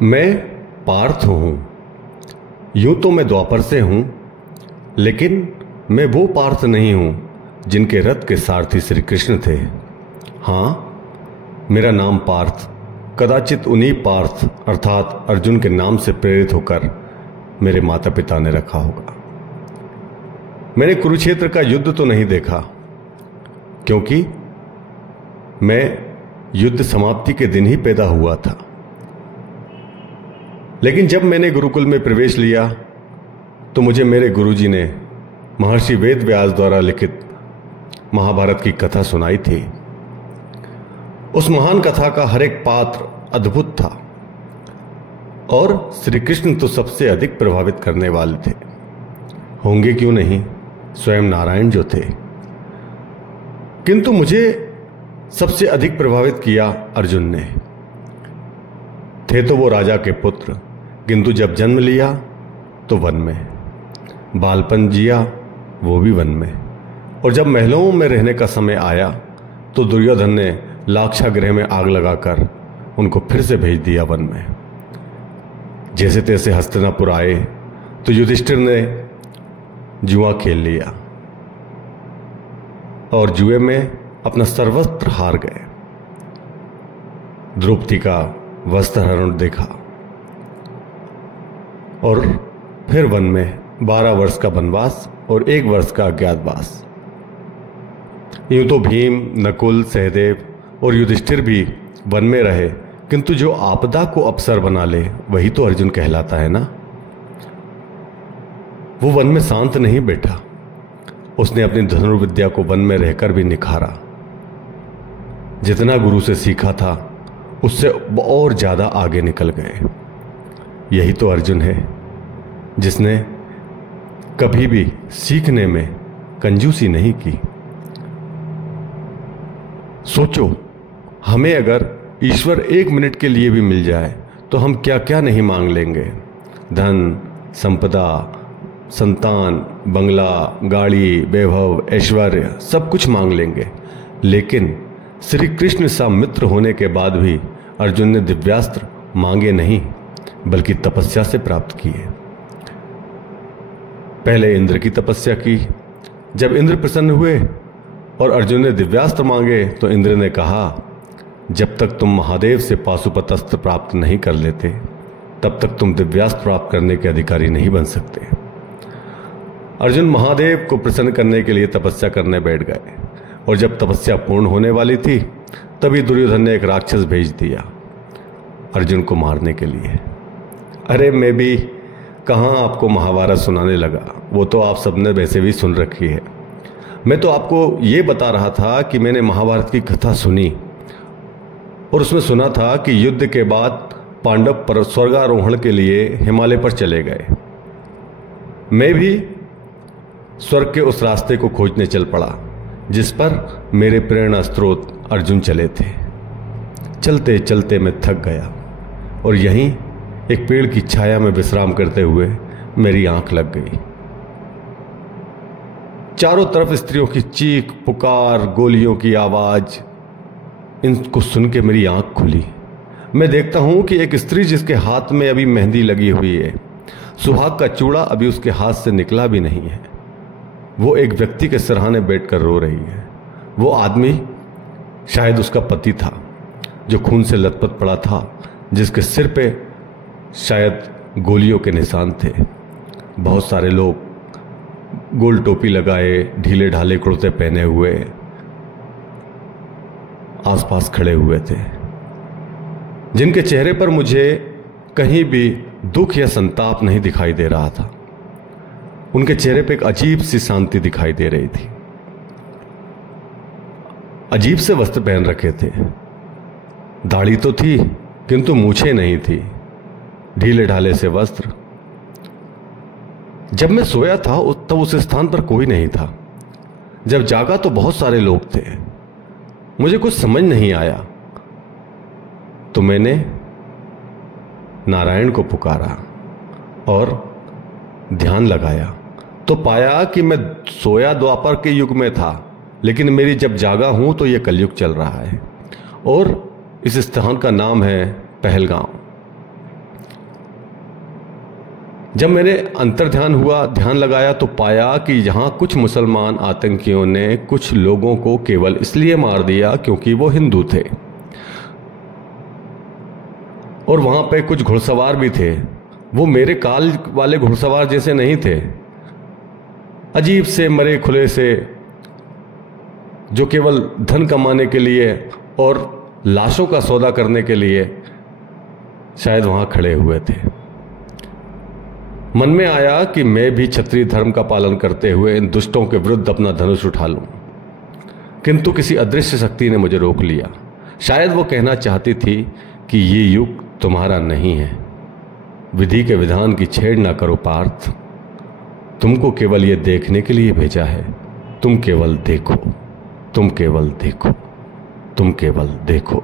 मैं पार्थ हूं। यूं तो मैं द्वापर से हूं, लेकिन मैं वो पार्थ नहीं हूं जिनके रथ के सारथी श्री कृष्ण थे। हां, मेरा नाम पार्थ कदाचित उन्हीं पार्थ अर्थात अर्जुन के नाम से प्रेरित होकर मेरे माता पिता ने रखा होगा। मैंने कुरुक्षेत्र का युद्ध तो नहीं देखा, क्योंकि मैं युद्ध समाप्ति के दिन ही पैदा हुआ था। लेकिन जब मैंने गुरुकुल में प्रवेश लिया तो मुझे मेरे गुरुजी ने महर्षि वेद व्यास द्वारा लिखित महाभारत की कथा सुनाई थी। उस महान कथा का हर एक पात्र अद्भुत था और श्री कृष्ण तो सबसे अधिक प्रभावित करने वाले थे। होंगे क्यों नहीं, स्वयं नारायण जो थे। किंतु मुझे सबसे अधिक प्रभावित किया अर्जुन ने। थे तो वो राजा के पुत्र, किंतु जब जन्म लिया तो वन में, बालपन जिया वो भी वन में, और जब महलों में रहने का समय आया तो दुर्योधन ने लाक्षागृह में आग लगाकर उनको फिर से भेज दिया वन में। जैसे तैसे हस्तिनापुर आए तो युधिष्ठिर ने जुआ खेल लिया और जुए में अपना सर्वस्त्र हार गए। द्रौपदी का वस्त्र हरण देखा और फिर वन में 12 वर्ष का वनवास और 1 वर्ष का अज्ञातवास। यूं तो भीम, नकुल, सहदेव और युधिष्ठिर भी वन में रहे, किंतु जो आपदा को अवसर बना ले वही तो अर्जुन कहलाता है ना। वो वन में शांत नहीं बैठा, उसने अपनी धनुर्विद्या को वन में रहकर भी निखारा। जितना गुरु से सीखा था उससे और ज्यादा आगे निकल गए। यही तो अर्जुन है जिसने कभी भी सीखने में कंजूसी नहीं की। सोचो, हमें अगर ईश्वर 1 मिनट के लिए भी मिल जाए तो हम क्या क्या नहीं मांग लेंगे। धन, संपदा, संतान, बंगला, गाड़ी, वैभव, ऐश्वर्य, सब कुछ मांग लेंगे। लेकिन श्री कृष्ण सा मित्र होने के बाद भी अर्जुन ने दिव्यास्त्र मांगे नहीं, बल्कि तपस्या से प्राप्त किए। पहले इंद्र की तपस्या की। जब इंद्र प्रसन्न हुए और अर्जुन ने दिव्यास्त्र मांगे तो इंद्र ने कहा, जब तक तुम महादेव से पाशुपत अस्त्र प्राप्त नहीं कर लेते तब तक तुम दिव्यास्त्र प्राप्त करने के अधिकारी नहीं बन सकते। अर्जुन महादेव को प्रसन्न करने के लिए तपस्या करने बैठ गए और जब तपस्या पूर्ण होने वाली थी तभी दुर्योधन ने एक राक्षस भेज दिया अर्जुन को मारने के लिए। अरे मैं भी कहाँ आपको महाभारत सुनाने लगा, वो तो आप सबने वैसे भी सुन रखी है। मैं तो आपको ये बता रहा था कि मैंने महाभारत की कथा सुनी और उसमें सुना था कि युद्ध के बाद पांडव पर स्वर्गारोहण के लिए हिमालय पर चले गए। मैं भी स्वर्ग के उस रास्ते को खोजने चल पड़ा जिस पर मेरे प्रेरणा स्रोत अर्जुन चले थे। चलते चलते मैं थक गया और यहीं एक पेड़ की छाया में विश्राम करते हुए मेरी आंख लग गई। चारों तरफ स्त्रियों की चीख पुकार, गोलियों की आवाज, इनको सुन के मेरी आंख खुली। मैं देखता हूं कि एक स्त्री जिसके हाथ में अभी मेहंदी लगी हुई है, सुहाग का चूड़ा अभी उसके हाथ से निकला भी नहीं है, वो एक व्यक्ति के सिरहाने बैठकर रो रही है। वो आदमी शायद उसका पति था जो खून से लथपथ पड़ा था, जिसके सिर पे शायद गोलियों के निशान थे। बहुत सारे लोग गोल टोपी लगाए, ढीले ढाले कुर्ते पहने हुए आसपास खड़े हुए थे, जिनके चेहरे पर मुझे कहीं भी दुख या संताप नहीं दिखाई दे रहा था। उनके चेहरे पे एक अजीब सी शांति दिखाई दे रही थी। अजीब से वस्त्र पहन रखे थे, दाढ़ी तो थी किंतु मूछें नहीं थी, ढीले ढाले से वस्त्र। जब मैं सोया था तब उस स्थान पर कोई नहीं था। जब जागा तो बहुत सारे लोग थे। मुझे कुछ समझ नहीं आया तो मैंने नारायण को पुकारा और ध्यान लगाया तो पाया कि मैं सोया द्वापर के युग में था, लेकिन मेरी जब जागा हूं तो यह कलयुग चल रहा है और इस स्थान का नाम है पहलगांव। जब मेरे अंतर्ध्यान हुआ, ध्यान लगाया, तो पाया कि यहाँ कुछ मुसलमान आतंकियों ने कुछ लोगों को केवल इसलिए मार दिया क्योंकि वो हिंदू थे। और वहां पे कुछ घुड़सवार भी थे। वो मेरे काल वाले घुड़सवार जैसे नहीं थे, अजीब से मरे खुले से, जो केवल धन कमाने के लिए और लाशों का सौदा करने के लिए शायद वहां खड़े हुए थे। मन में आया कि मैं भी क्षत्रिय धर्म का पालन करते हुए इन दुष्टों के विरुद्ध अपना धनुष उठा लूं, किंतु किसी अदृश्य शक्ति ने मुझे रोक लिया। शायद वो कहना चाहती थी कि ये युग तुम्हारा नहीं है, विधि के विधान की छेड़ ना करो पार्थ, तुमको केवल ये देखने के लिए भेजा है, तुम केवल देखो, तुम केवल देखो, तुम केवल देखो।